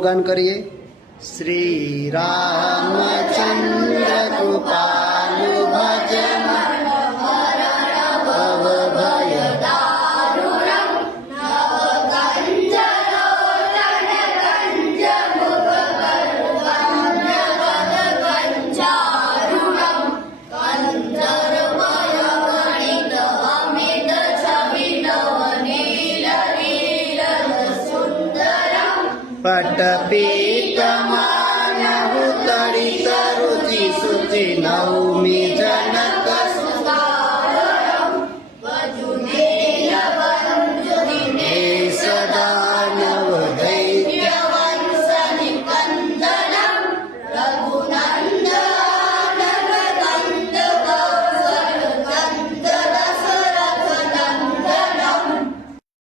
ગાન કરીએ. શ્રી રામચંદ્ર કૃપાલુ ભજન ભવ ભય પટપીતમાનહુ તડિત રુચિ શુચિ નવમી જન